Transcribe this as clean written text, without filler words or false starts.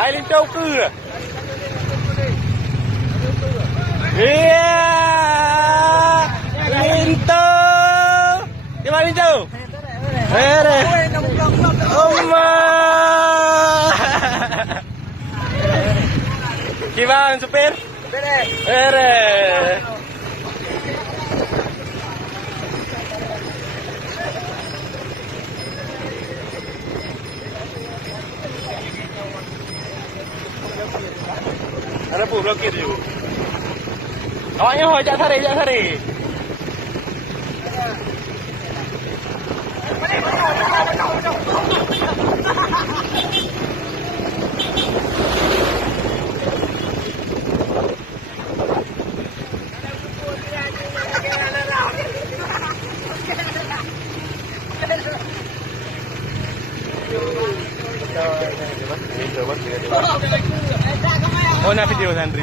Hai lên trâu cư rồi. Yeah, Linto. Di mana Linto? Oma. Gimana supir? Beres. Ada pun blokir je. Awaknya ho, jangan tarik. Oh, nak video sandri.